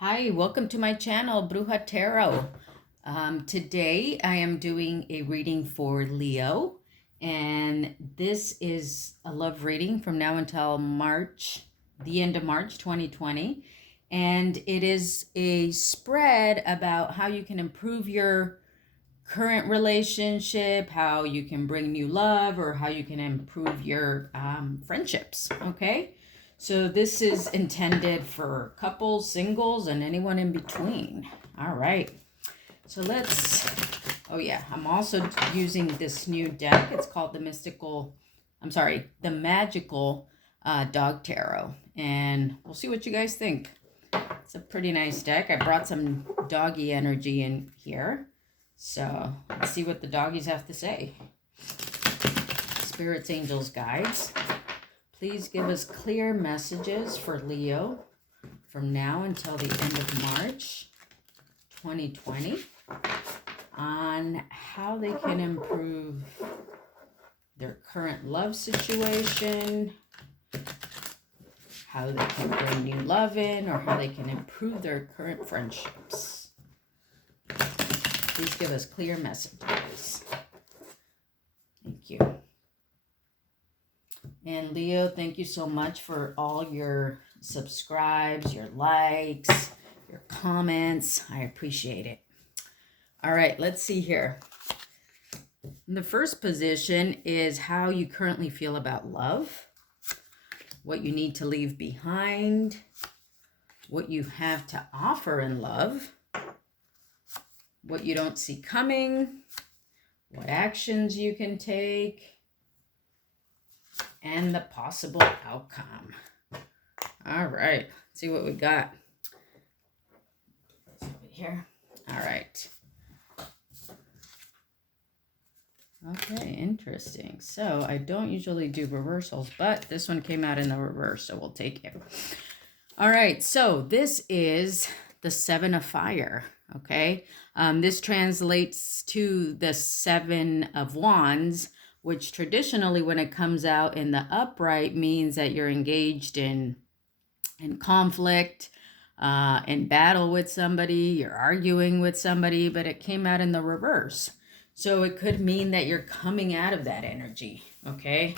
Hi, welcome to my channel, Bruja Tarot. Today I am doing a reading for Leo, and this is a love reading from now until March, the end of March 2020. And it is a spread about how you can improve your current relationship, how you can bring new love, or how you can improve your friendships, okay? So this is intended for couples, singles, and anyone in between. All right. So oh yeah, I'm also using this new deck. It's called the Magical Dog Tarot. And we'll see what you guys think. It's a pretty nice deck. I brought some doggy energy in here. So let's see what the doggies have to say. Spirits, angels, guides. Please give us clear messages for Leo from now until the end of March 2020 on how they can improve their current love situation, how they can bring new love in, or how they can improve their current friendships. Please give us clear messages. Thank you. And Leo, thank you so much for all your subscribes, your likes, your comments. I appreciate it. All right, let's see here. The first position is how you currently feel about love, what you need to leave behind, what you have to offer in love, what you don't see coming, what actions you can take, and the possible outcome. All right, let's see what we got. Over here. All right. Okay, interesting. So I don't usually do reversals, but this one came out in the reverse, so we'll take it. All right, so this is the Seven of Fire, okay? This translates to the Seven of Wands, which traditionally when it comes out in the upright means that you're engaged in conflict, in battle with somebody, you're arguing with somebody, but it came out in the reverse. So it could mean that you're coming out of that energy, okay?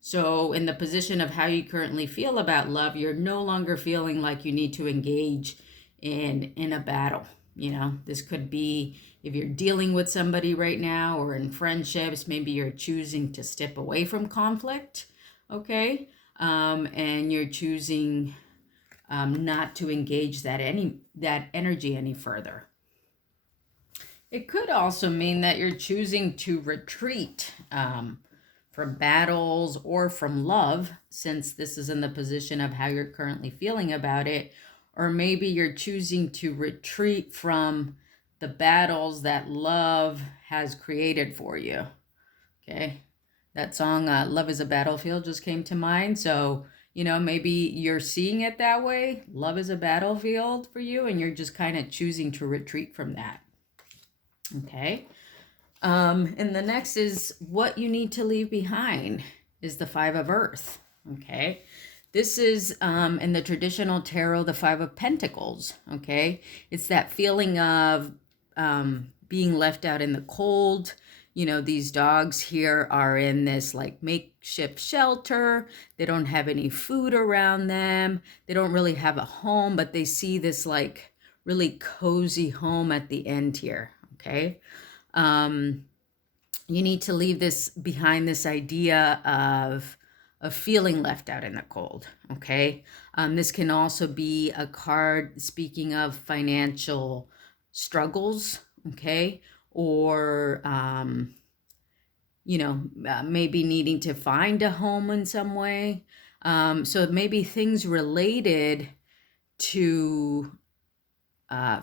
So in the position of how you currently feel about love, you're no longer feeling like you need to engage in a battle. You know, this could be if you're dealing with somebody right now or in friendships, maybe you're choosing to step away from conflict, okay? And you're choosing not to engage that energy any further. It could also mean that you're choosing to retreat from battles or from love, since this is in the position of how you're currently feeling about it. Or maybe you're choosing to retreat from the battles that love has created for you. Okay. That song, Love is a Battlefield, just came to mind. So, you know, maybe you're seeing it that way. Love is a battlefield for you, and you're just kind of choosing to retreat from that. Okay. And the next is what you need to leave behind is the Five of Earth. Okay. This is in the traditional tarot, the Five of Pentacles. Okay. It's that feeling of being left out in the cold. You know, these dogs here are in this like makeshift shelter. They don't have any food around them. They don't really have a home, but they see this like really cozy home at the end here. Okay. You need to leave this behind, this idea of feeling left out in the cold, okay? This can also be a card speaking of financial struggles, okay? Or, you know, maybe needing to find a home in some way. So maybe things related to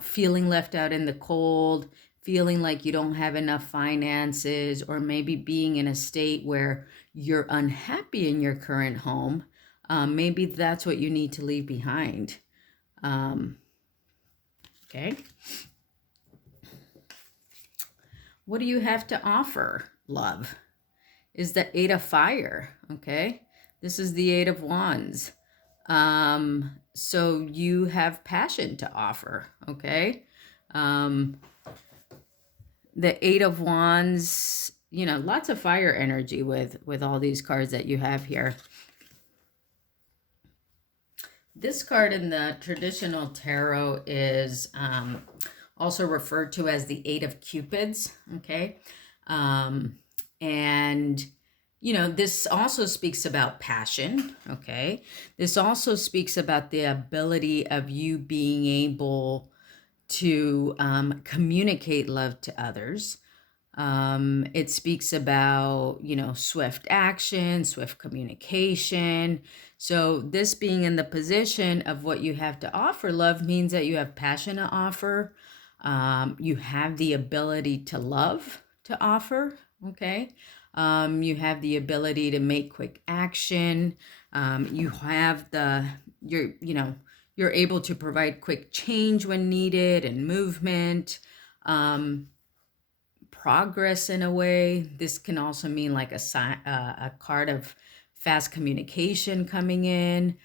feeling left out in the cold, feeling like you don't have enough finances, or maybe being in a state where you're unhappy in your current home. Maybe that's what you need to leave behind. Okay. What do you have to offer, love? Is the Eight of Fire, okay? This is the Eight of Wands. So you have passion to offer, okay? Um, the Eight of Wands, lots of fire energy with all these cards that you have here. This card in the traditional tarot is also referred to as the Eight of Cupids, okay? And, this also speaks about passion, okay? This also speaks about the ability of you being able to communicate love to others. It speaks about, swift action, swift communication. So this being in the position of what you have to offer, love means that you have passion to offer. You have the ability to love to offer, okay? You have the ability to make quick action. You have you're able to provide quick change when needed and movement. Progress in a way. This can also mean like a card of fast communication coming in.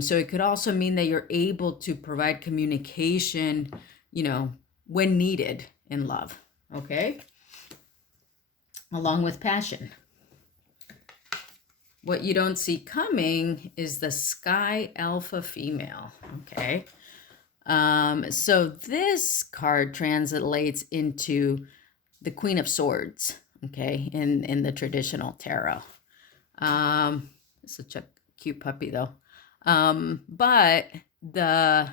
So it could also mean that you're able to provide communication, when needed in love, okay? Along with passion. What you don't see coming is the Sky Alpha Female, okay? So this card translates into the Queen of Swords, okay, in the traditional tarot. Such a cute puppy though. But the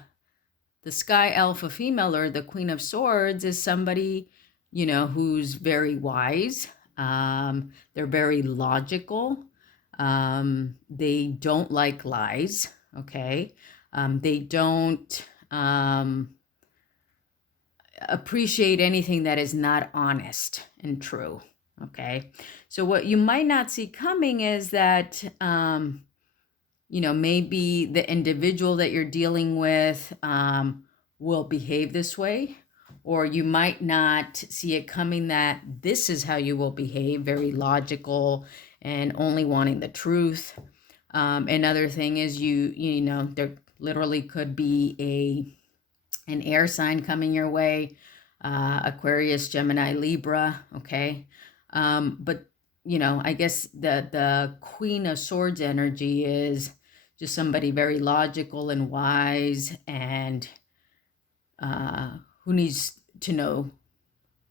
Sky Alpha Female, or the Queen of Swords, is somebody, who's very wise. They're very logical. They don't like lies, okay? They don't appreciate anything that is not honest and true, okay? So what you might not see coming is that, maybe the individual that you're dealing with will behave this way, or you might not see it coming that this is how you will behave, very logical and only wanting the truth. Another thing is there literally could be an air sign coming your way, Aquarius, Gemini, Libra, okay? But, I guess the Queen of Swords energy is just somebody very logical and wise, and who needs to know,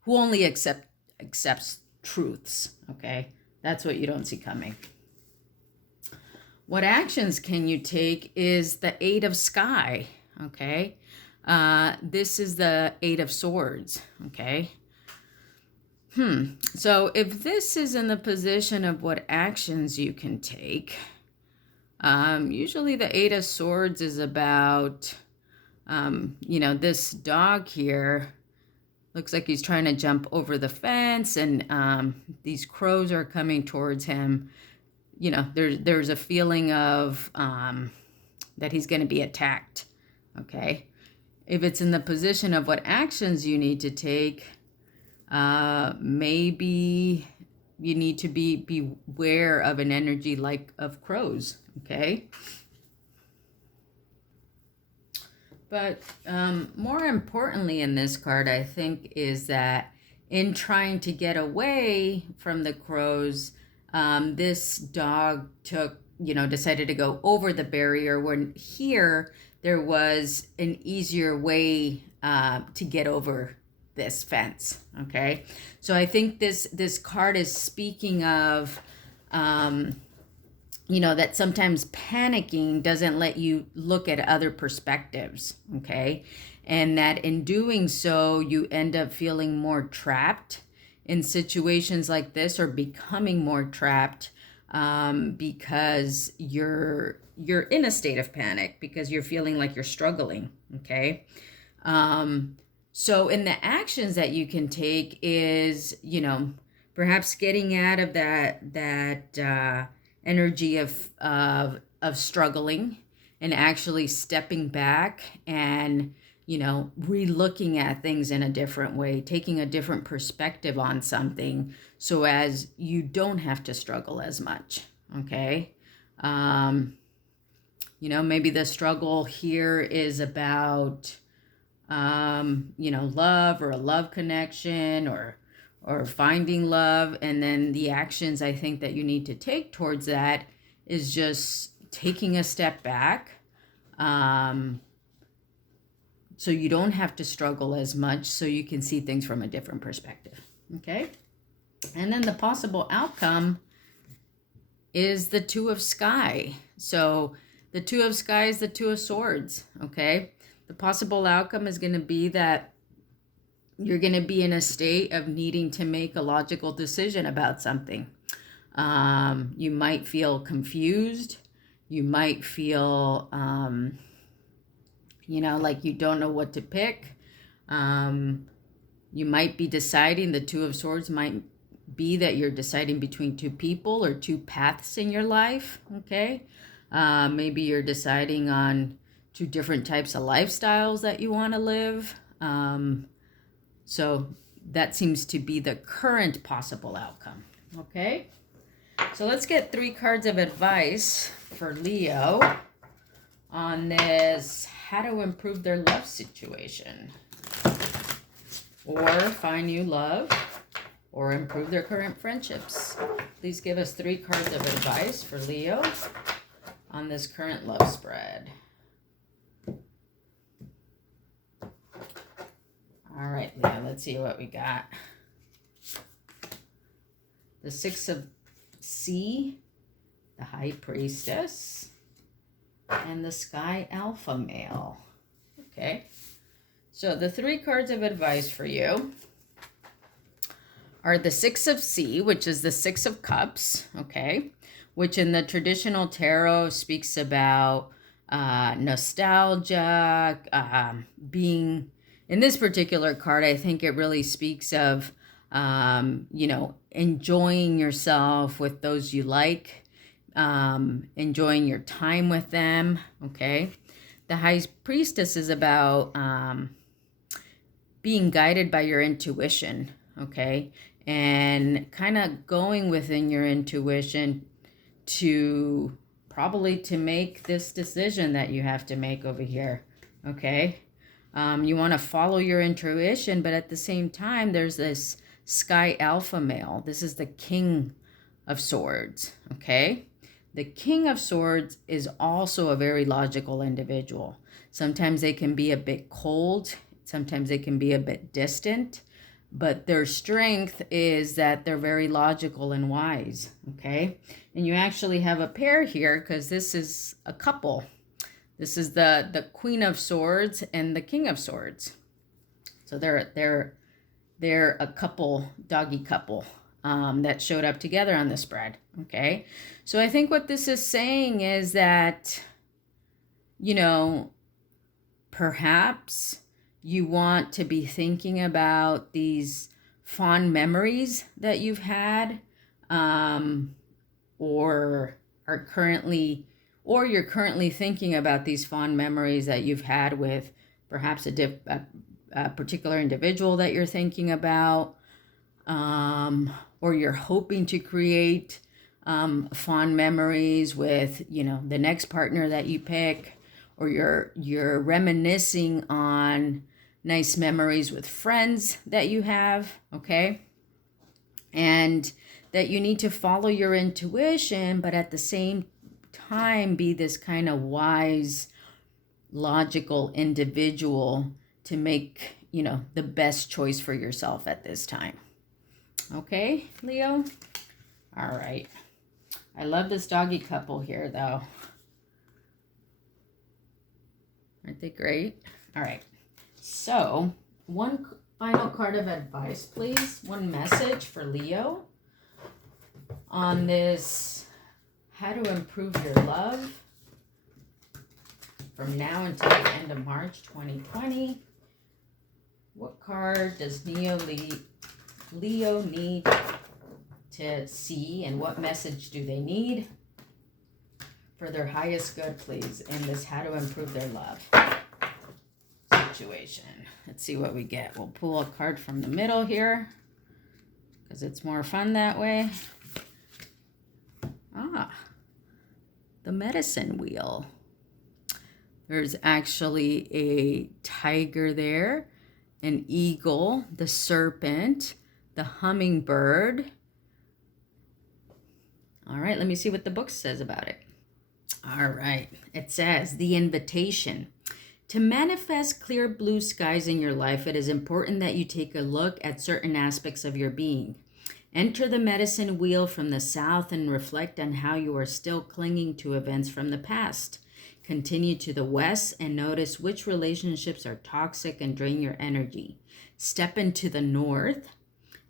who only accepts truths, okay? That's what you don't see coming. What actions can you take is the Eight of Sky, okay? This is the Eight of Swords, okay? So if this is in the position of what actions you can take, usually the Eight of Swords is about, this dog here looks like he's trying to jump over the fence, and these crows are coming towards him. There's a feeling of that he's going to be attacked, okay? If it's in the position of what actions you need to take, maybe you need to be beware of an energy like of crows, okay? But more importantly in this card, I think, is that in trying to get away from the crows, this dog decided to go over the barrier, when here there was an easier way to get over this fence, okay? So I think this card is speaking of, that sometimes panicking doesn't let you look at other perspectives, okay? And that in doing so, you end up feeling more trapped in situations like this, or becoming more trapped because you're in a state of panic, because you're feeling like you're struggling, okay? So in the actions that you can take is, perhaps getting out of that energy of struggling, and actually stepping back and, re-looking at things in a different way, taking a different perspective on something, so as you don't have to struggle as much, okay? You know, maybe the struggle here is about, love or a love connection or finding love. And then the actions I think that you need to take towards that is just taking a step back. So you don't have to struggle as much, so you can see things from a different perspective. Okay. And then the possible outcome is the Two of Sky. So the Two of Sky is the Two of Swords. Okay. The possible outcome is going to be that you're going to be in a state of needing to make a logical decision about something. You might feel confused. You might feel, like you don't know what to pick. You might be deciding, the Two of Swords might be that you're deciding between two people or two paths in your life. Okay. Maybe you're deciding on two different types of lifestyles that you want to live. So that seems to be the current possible outcome. Okay. So let's get 3 cards of advice for Leo on this, how to improve their love situation, or find new love, or improve their current friendships. Please give us 3 cards of advice for Leo on this current love spread. All right, Leo, let's see what we got. The Six of Sea, the High Priestess, and the Sky Alpha Male. Okay, so the 3 cards of advice for you are the Six of Sea, which is the Six of Cups, okay, which in the traditional tarot speaks about nostalgia, being, in this particular card, I think it really speaks of, enjoying yourself with those you like, enjoying your time with them, okay. The High Priestess is about being guided by your intuition, okay, and kind of going within your intuition to make this decision that you have to make over here, okay. You want to follow your intuition, but at the same time, there's this Sky Alpha Male. This is the King of Swords, okay? The King of Swords is also a very logical individual. Sometimes they can be a bit cold. Sometimes they can be a bit distant. But their strength is that they're very logical and wise, okay? And you actually have a pair here because this is a couple. This is the Queen of Swords and the King of Swords. So they're a couple, doggy couple, that showed up together on the spread, okay? So I think what this is saying is that, perhaps you want to be thinking about these fond memories that you've had, or you're currently thinking about these fond memories that you've had with perhaps a particular individual that you're thinking about, or you're hoping to create fond memories with, the next partner that you pick, or you're reminiscing on nice memories with friends that you have, okay? And that you need to follow your intuition, but at the same time be this kind of wise, logical individual to make, the best choice for yourself at this time. Okay, Leo? All right. I love this doggy couple here, though. Aren't they great? All right. So, one final card of advice, please. One message for Leo on this, how to improve your love from now until the end of March 2020. What card does Leo need to see, and what message do they need for their highest good, please, in this how to improve their love situation? Let's see what we get. We'll pull a card from the middle here because it's more fun that way. The Medicine Wheel. There's actually a tiger there, an eagle, the serpent, the hummingbird. All right, let me see what the book says about it. All right, it says the invitation. To manifest clear blue skies in your life, it is important that you take a look at certain aspects of your being. Enter the medicine wheel from the south and reflect on how you are still clinging to events from the past. Continue to the west and notice which relationships are toxic and drain your energy. Step into the north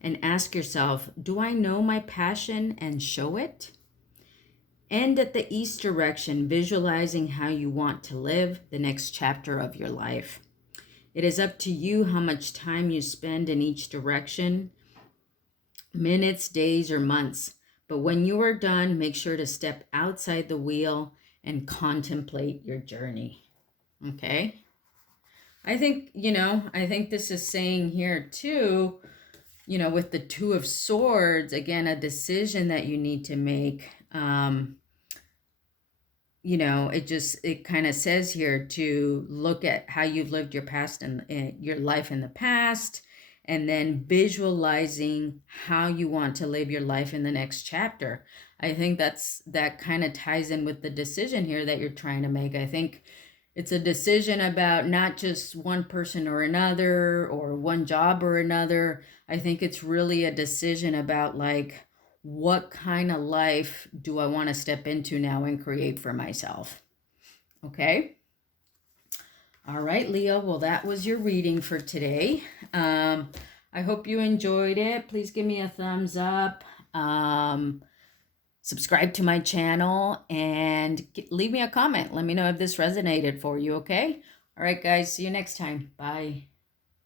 and ask yourself, do I know my passion and show it? End at the east direction, visualizing how you want to live the next chapter of your life. It is up to you how much time you spend in each direction, minutes, days, or months. But when you are done, make sure to step outside the wheel and contemplate your journey. Okay? I think, I think this is saying here too, with the Two of Swords, again, a decision that you need to make. It kind of says here to look at how you've lived your past and your life in the past, and then visualizing how you want to live your life in the next chapter. I think that kind of ties in with the decision here that you're trying to make. I think it's a decision about not just one person or another, or one job or another. I think it's really a decision about like, what kind of life do I want to step into now and create for myself? Okay. All right, Leo. Well, that was your reading for today. I hope you enjoyed it. Please give me a thumbs up. Subscribe to my channel and leave me a comment. Let me know if this resonated for you, okay? All right, guys. See you next time. Bye.